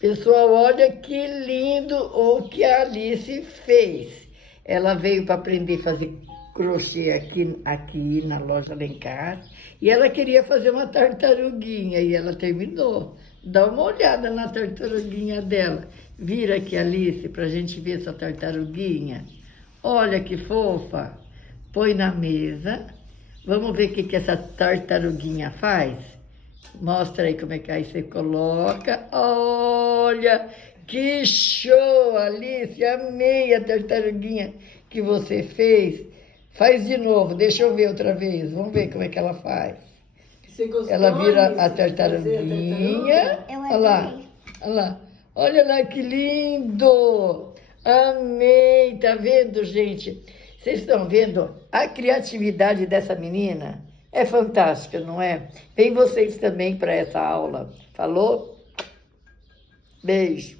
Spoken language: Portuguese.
Pessoal, olha que lindo o que a Alice fez. Ela veio para aprender a fazer crochê aqui na loja Alencar e ela queria fazer uma tartaruguinha e ela terminou. Dá uma olhada na tartaruguinha dela. Vira aqui, Alice, para a gente ver essa tartaruguinha. Olha que fofa. Põe na mesa. Vamos ver o que essa tartaruguinha faz? Mostra aí como é que aí você coloca. Olha, que show, Alice. Amei a tartaruguinha que você fez. Faz de novo, deixa eu ver outra vez. Vamos ver como é que ela faz. Você gostou, Ela vira Alice, a de fazer a tartaruguinha. tartaruga? Olha lá, olha lá. Olha lá que lindo. Amei, tá vendo, gente? Vocês estão vendo a criatividade dessa menina? É fantástica, não é? Vem vocês também para essa aula. Falou? Beijo.